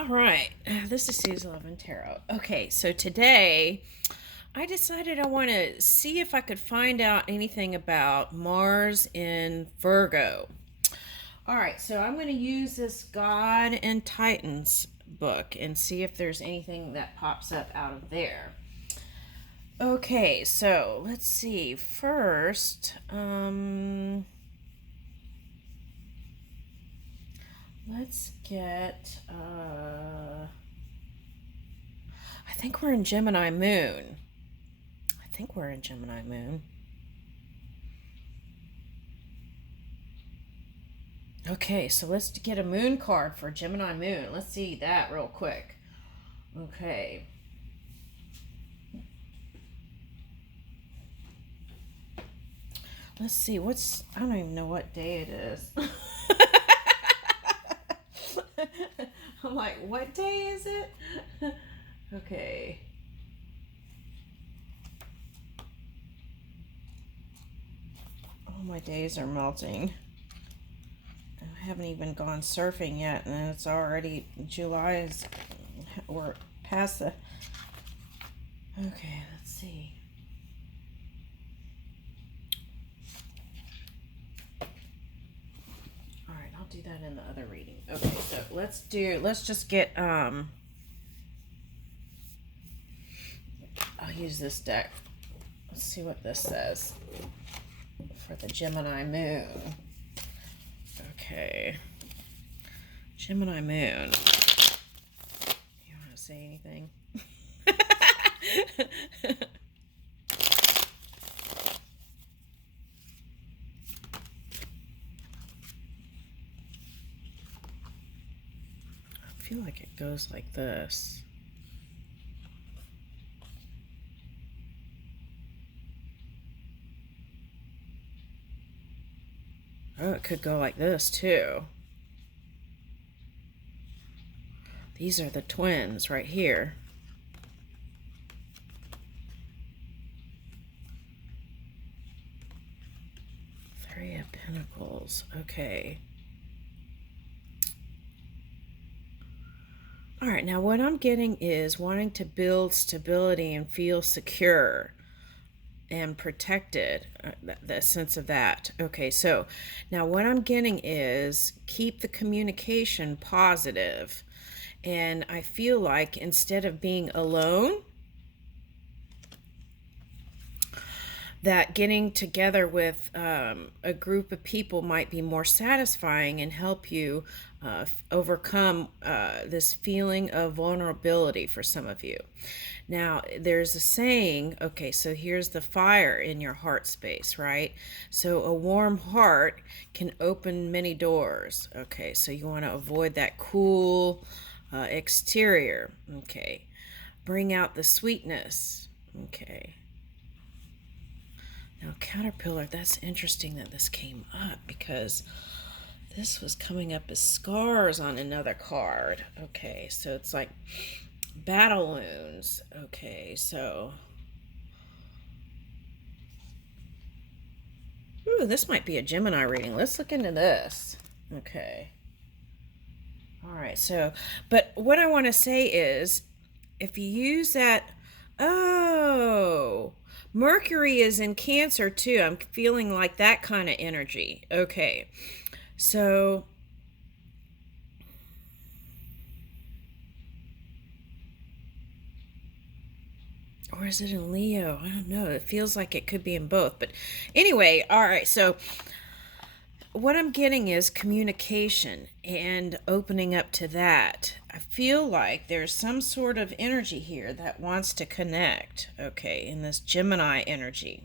All right, this is Susan Love and Tarot. Okay, so today I decided I want to see if I could find out anything about Mars in Virgo. All right, so I'm going to use this God and Titans book and see if there's anything that pops up out of there. Okay, so let's see. First, let's get. I think we're in Gemini Moon. I think we're in Gemini Moon. Okay, so let's get a moon card for Gemini Moon. Let's see that real quick. Okay. Let's see, I don't even know what day it is. I'm like, what day is it? Okay. Oh, my days are melting. I haven't even gone surfing yet, and it's already July. We're past the. Okay, let's see. All right, I'll do that in the other reading. Okay, so let's just get I'll use this deck. Let's see what this says for the Gemini Moon. Okay. Gemini Moon. You want to say anything? I feel like it goes like this. Oh, it could go like this too. These are the twins right here. Three of Pentacles. Okay. All right, now what I'm getting is wanting to build stability and feel secure and protected, the sense of that. Okay, so now what I'm getting is keep the communication positive. And I feel like instead of being alone, that getting together with a group of people might be more satisfying and help you overcome this feeling of vulnerability for some of you. Now, there's a saying, okay, so here's the fire in your heart space, right? So a warm heart can open many doors. Okay, so you want to avoid that cool exterior. Okay, bring out the sweetness. Okay. Now, Caterpillar, that's interesting that this came up because this was coming up as scars on another card. Okay, so it's like battle wounds. Okay, so. Ooh, this might be a Gemini reading. Let's look into this. Okay. All right, so, but what I want to say is if you use that, oh, Mercury is in Cancer too. I'm feeling like that kind of energy. Okay, so or is it in Leo? I don't know. It feels like it could be in both. But anyway, all right, so what I'm getting is communication and opening up to that. I feel like there's some sort of energy here that wants to connect, okay, in this Gemini energy.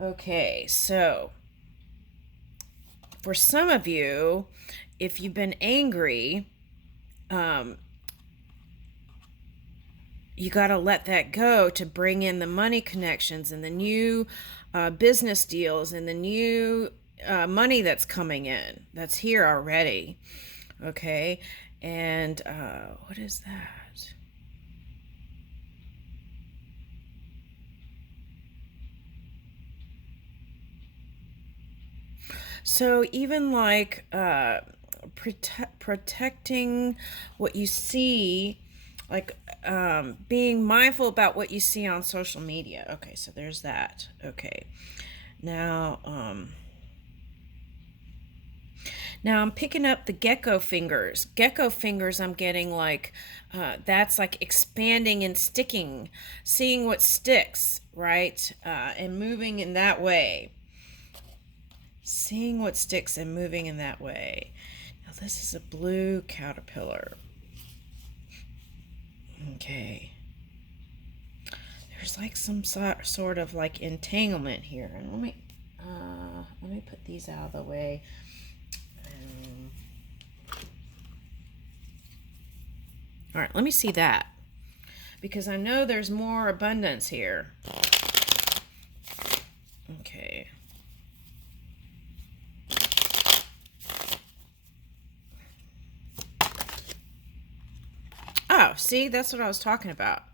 Okay, so for some of you, if you've been angry, you got to let that go to bring in the money connections and the new business deals and the new money that's coming in, that's here already. Okay, and what is that? So even like protecting what you see, like being mindful about what you see on social media. Okay, so there's that. Okay, now now I'm picking up the gecko fingers. Gecko fingers, I'm getting like, that's like expanding and sticking, seeing what sticks, right? And moving in that way. Seeing what sticks and moving in that way. Now this is a blue caterpillar. Okay. There's like some sort of like entanglement here. And let me put these out of the way. All right, let me see that, because I know there's more abundance here. Okay. Oh, see, that's what I was talking about.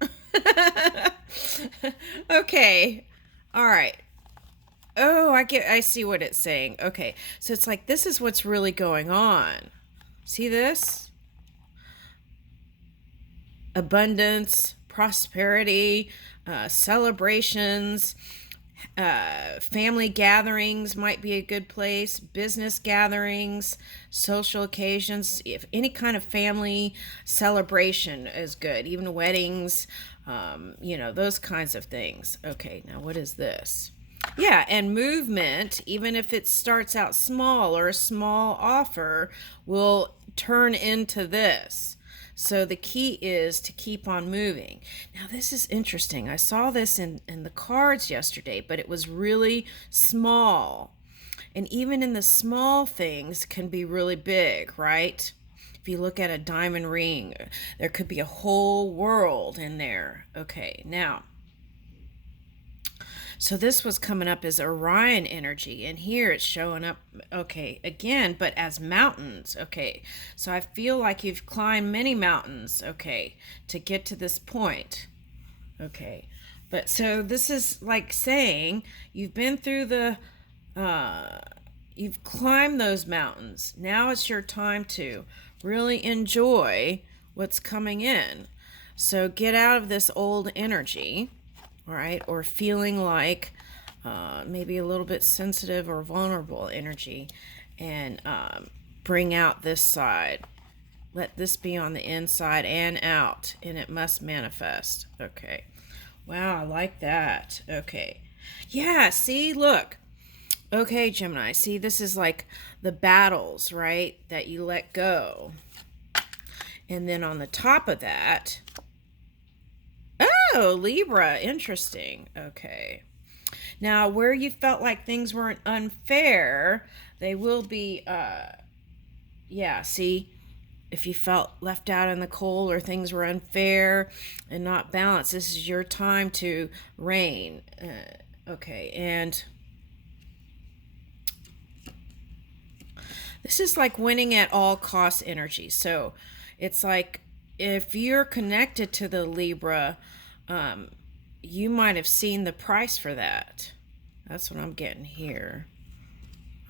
Okay. All right. Oh, I see what it's saying. Okay. So it's like, this is what's really going on. See this? Abundance, prosperity, celebrations, family gatherings might be a good place, business gatherings, social occasions, if any kind of family celebration is good, even weddings, those kinds of things. Okay, now what is this? Yeah, and movement, even if it starts out small or a small offer, will turn into this. So the key is to keep on moving. Now, this is interesting. I saw this in the cards yesterday, but it was really small. And even in the small things can be really big, right? If you look at a diamond ring, there could be a whole world in there. Okay, now, so this was coming up as Orion energy, and here it's showing up, okay, again, but as mountains. Okay, so I feel like you've climbed many mountains, okay, to get to this point. Okay, but so this is like saying you've been through you've climbed those mountains. Now it's your time to really enjoy what's coming in. So get out of this old energy. All right, or feeling like maybe a little bit sensitive or vulnerable energy, and bring out this side. Let this be on the inside and out, and it must manifest. Okay. Wow, I like that. Okay. Yeah, see, look. Okay, Gemini, see, this is like the battles, right, that you let go. And then on the top of that, oh, Libra, interesting. Okay. Now, where you felt like things weren't unfair, they will be, yeah, see, if you felt left out in the cold or things were unfair and not balanced, this is your time to reign. Okay, and this is like winning at all costs energy. So it's like, if you're connected to the Libra, you might have seen the price for that. That's what I'm getting here.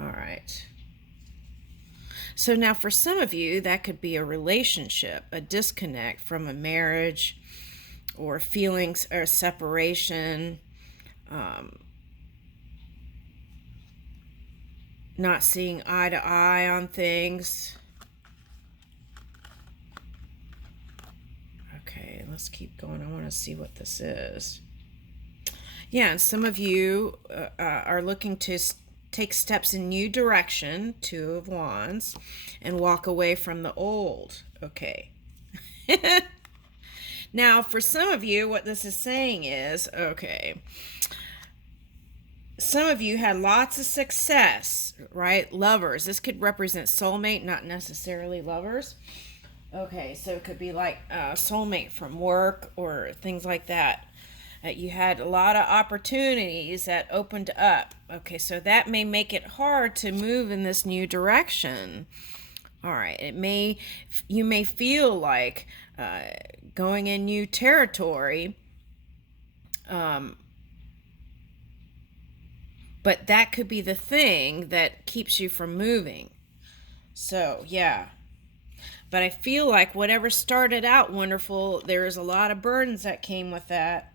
All right. So now for some of you, that could be a relationship, a disconnect from a marriage, or feelings or separation, not seeing eye to eye on things. Okay, let's keep going. I want to see what this is. Yeah, and some of you are looking to take steps in new direction, Two of Wands, and walk away from the old. Okay. Now, for some of you, what this is saying is, okay, some of you had lots of success, right? Lovers. This could represent soulmate, not necessarily lovers. Okay, so it could be like a soulmate from work or things like that. You had a lot of opportunities that opened up. Okay, so that may make it hard to move in this new direction. All right, you may feel like going in new territory, but that could be the thing that keeps you from moving. So, yeah. But I feel like whatever started out wonderful, there's a lot of burdens that came with that.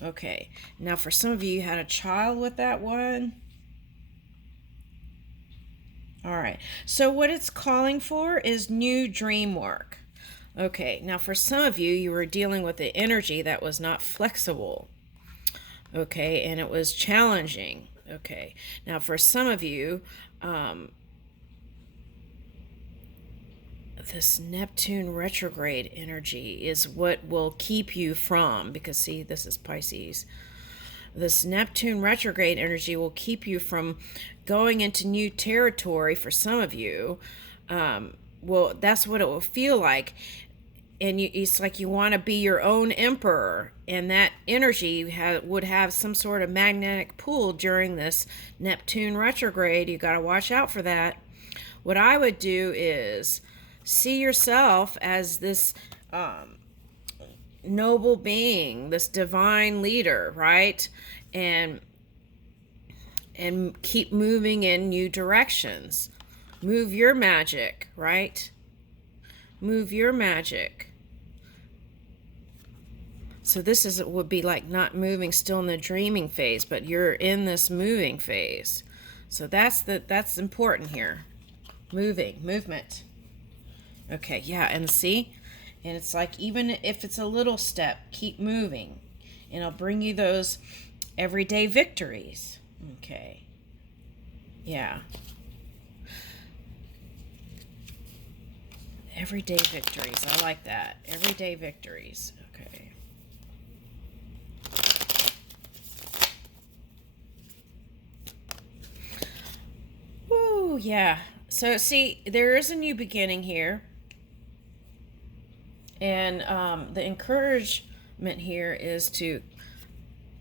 Okay. Now, for some of you, you had a child with that one. All right. So, what it's calling for is new dream work. Okay. Now, for some of you, you were dealing with the energy that was not flexible. Okay. And it was challenging. Okay. Now, for some of you, this Neptune retrograde energy is what will keep you from, because see, this is Pisces. This Neptune retrograde energy will keep you from going into new territory for some of you. Well, that's what it will feel like. And it's like you want to be your own emperor. And that energy would have some sort of magnetic pull during this Neptune retrograde. You got to watch out for that. What I would do is see yourself as this noble being, this divine leader, right? And keep moving in new directions. Move your magic, right? Move your magic. So this would be like not moving, still in the dreaming phase, but you're in this moving phase. So that's important here. Movement. Okay, yeah, and see? And it's like, even if it's a little step, keep moving. And it'll bring you those everyday victories. Okay. Yeah. Everyday victories. I like that. Everyday victories. Okay. Woo, yeah. So, see, there is a new beginning here. And the encouragement here is to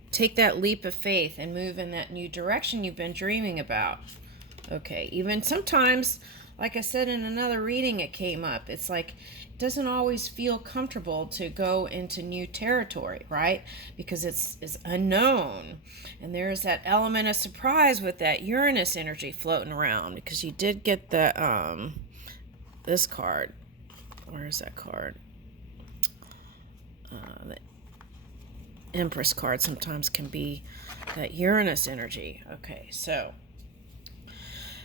take that leap of faith and move in that new direction you've been dreaming about. Okay, even sometimes, like I said in another reading, it came up. It's like it doesn't always feel comfortable to go into new territory, right? Because it's unknown. And there's that element of surprise with that Uranus energy floating around, because you did get the this card. Where is that card? The Empress card sometimes can be that Uranus energy. Okay, so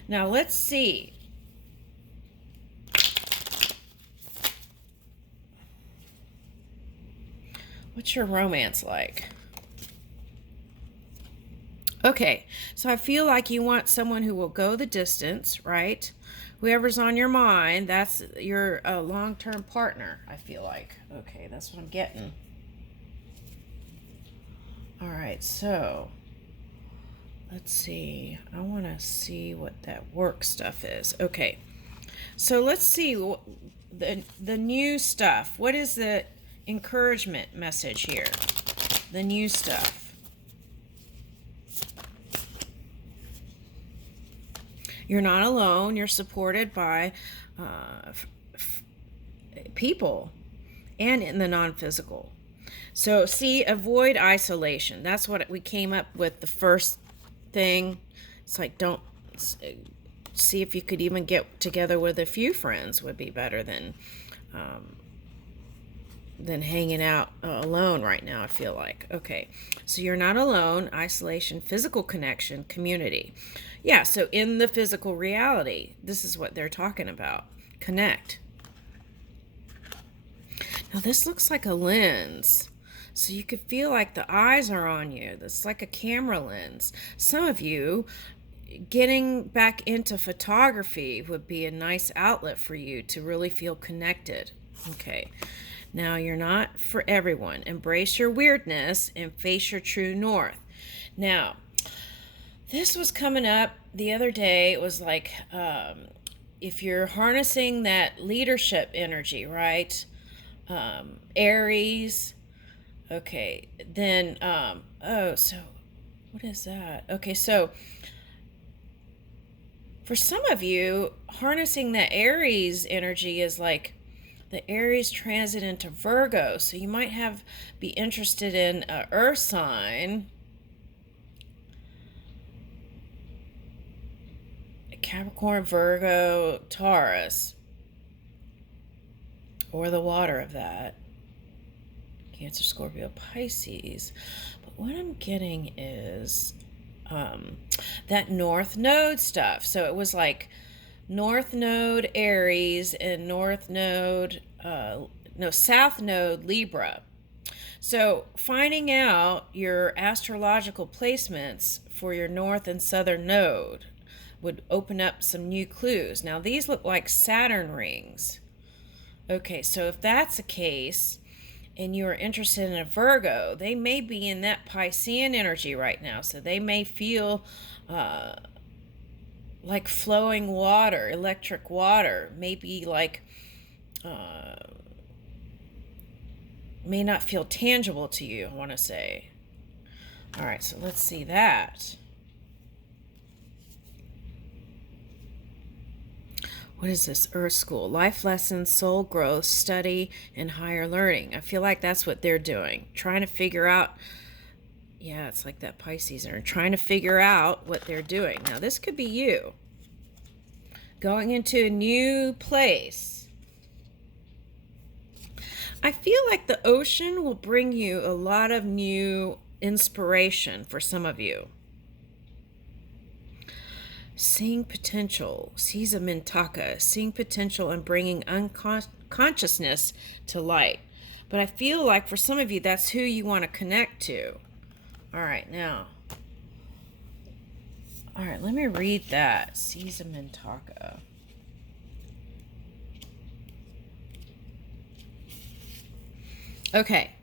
now let's see. What's your romance like? Okay, so I feel like you want someone who will go the distance, right? Whoever's on your mind, that's your long-term partner, I feel like. Okay, that's what I'm getting. All right, so let's see. I want to see what that work stuff is. Okay, so let's see the new stuff. What is the encouragement message here? The new stuff. You're not alone. You're supported by people and in the non-physical. So see, avoid isolation. That's what we came up with the first thing. It's like, don't see if you could even get together with a few friends would be better than hanging out alone right now, I feel like. Okay, so you're not alone. Isolation, physical connection, community. Yeah, so in the physical reality, this is what they're talking about. Connect. Now this looks like a lens. So you could feel like the eyes are on you. It's like a camera lens. Some of you, getting back into photography would be a nice outlet for you to really feel connected. Okay. Now, you're not for everyone. Embrace your weirdness and face your true north. Now, this was coming up the other day. It was like, if you're harnessing that leadership energy, right? Aries. Okay, then, so what is that? Okay, so for some of you, harnessing the Aries energy is like the Aries transit into Virgo. So you might be interested in an earth sign. Capricorn, Virgo, Taurus, or the water of that. Cancer, Scorpio, Pisces. But what I'm getting is that North Node stuff. So it was like North Node Aries and South Node Libra. So finding out your astrological placements for your North and Southern Node would open up some new clues. Now these look like Saturn rings. Okay, so if that's the case, and you're interested in a Virgo, they may be in that Piscean energy right now. So they may feel like flowing water, electric water, maybe like, may not feel tangible to you, I want to say. All right, so let's see that. What is this? Earth School. Life lessons, soul growth, study, and higher learning. I feel like that's what they're doing. Trying to figure out, yeah, it's like that Pisces are trying to figure out what they're doing. Now, this could be you. Going into a new place. I feel like the ocean will bring you a lot of new inspiration for some of you. Seeing potential, Seiza Mintaka, seeing potential and bringing unconsciousness to light. But I feel like for some of you, that's who you want to connect to. All right, now. All right, let me read that. Seiza Mintaka. Okay.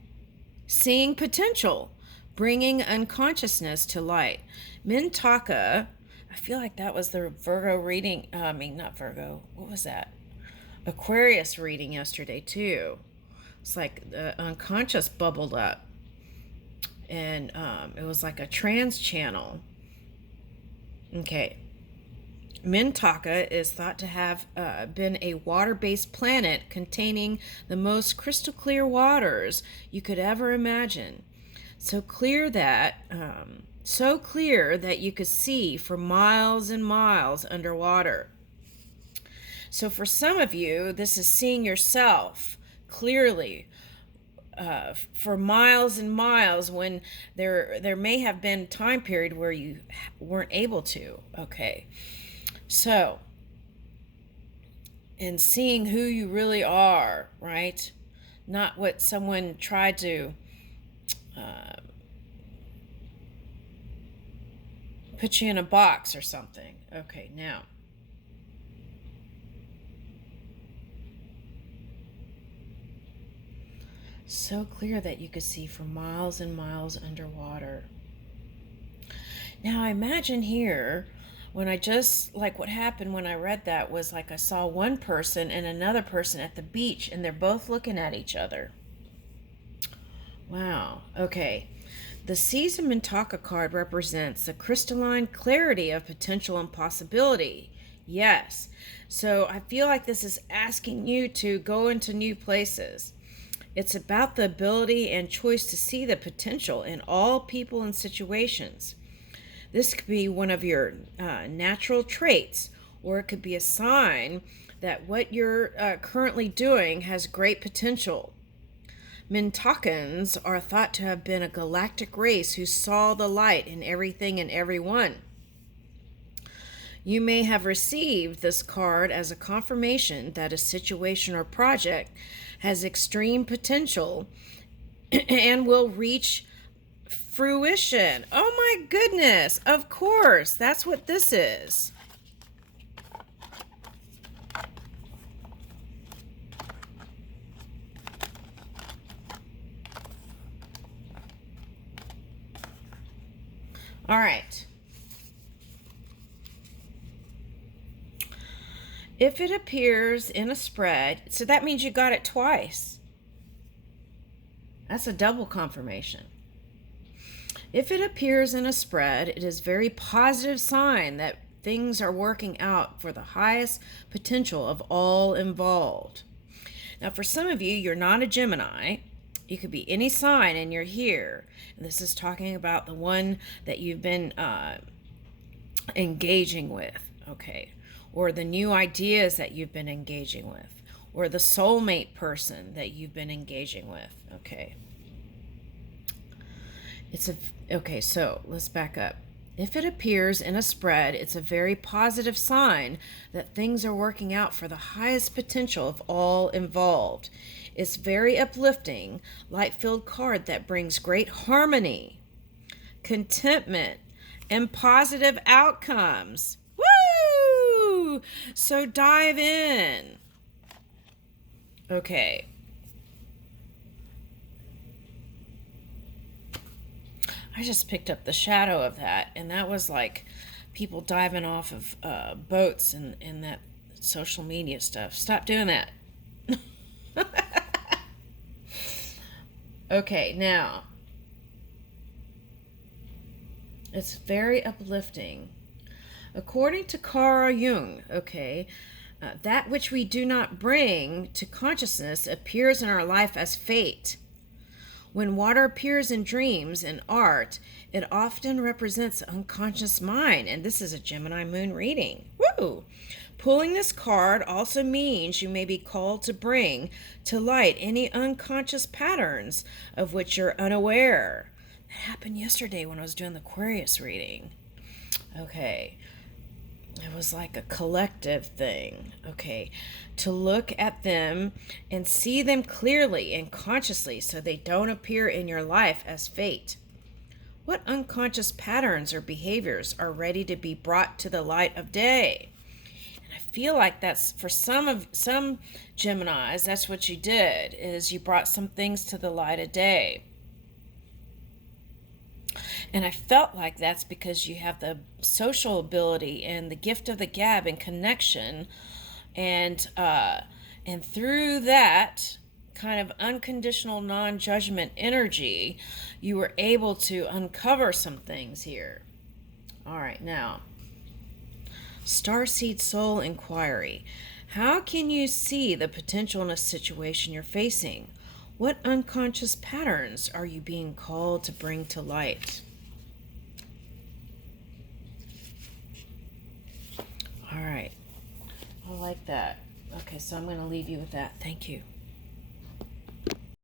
Seeing potential, bringing unconsciousness to light. Mintaka, I feel like that was the Virgo reading. Not Virgo. What was that? Aquarius reading yesterday, too. It's like the unconscious bubbled up. And it was like a trans channel. Okay. Mintaka is thought to have been a water-based planet containing the most crystal clear waters you could ever imagine. So clear that you could see for miles and miles underwater. So for some of you, this is seeing yourself clearly for miles and miles when there may have been a time period where you weren't able to. Okay. So, in seeing who you really are, right? Not what someone tried to put you in a box or something. Okay, now. So clear that you could see for miles and miles underwater. Now, I imagine here, when what happened when I read that was like I saw one person and another person at the beach, and they're both looking at each other. Wow. Okay. The Seiza Mintaka card represents the crystalline clarity of potential and possibility. Yes. So I feel like this is asking you to go into new places. It's about the ability and choice to see the potential in all people and situations. This could be one of your natural traits, or it could be a sign that what you're currently doing has great potential. Mintakans are thought to have been a galactic race who saw the light in everything and everyone. You may have received this card as a confirmation that a situation or project has extreme potential and will reach fruition. Oh my goodness, of course, that's what this is. All right. If it appears in a spread, so that means you got it twice. That's a double confirmation. If it appears in a spread, it is a very positive sign that things are working out for the highest potential of all involved. Now, for some of you, you're not a Gemini. You could be any sign and you're here. And this is talking about the one that you've been engaging with. Okay. or the new ideas that you've been engaging with, or the soulmate person that you've been engaging with. Okay. Okay, so let's back up. If it appears in a spread, it's a very positive sign that things are working out for the highest potential of all involved. It's very uplifting, light-filled card that brings great harmony, contentment, and positive outcomes. Woo! So dive in. Okay. I just picked up the shadow of that, and that was like people diving off of boats and that social media stuff. Stop doing that. Okay, now it's very uplifting. According to Carl Jung, okay, that which we do not bring to consciousness appears in our life as fate. When water appears in dreams and art, it often represents the unconscious mind, and this is a Gemini moon reading. Woo! Pulling this card also means you may be called to bring to light any unconscious patterns of which you're unaware. That happened yesterday when I was doing the Aquarius reading. Okay. It was like a collective thing, okay, to look at them and see them clearly and consciously so they don't appear in your life as fate. What unconscious patterns or behaviors are ready to be brought to the light of day? And I feel like that's for some Geminis, that's what you did, is you brought some things to the light of day. And I felt like that's because you have the social ability and the gift of the gab and connection, and through that kind of unconditional non-judgment energy, you were able to uncover some things here. All right, now, Starseed Soul Inquiry. How can you see the potential in a situation you're facing? What unconscious patterns are you being called to bring to light? All right. I like that. Okay, so I'm going to leave you with that. Thank you.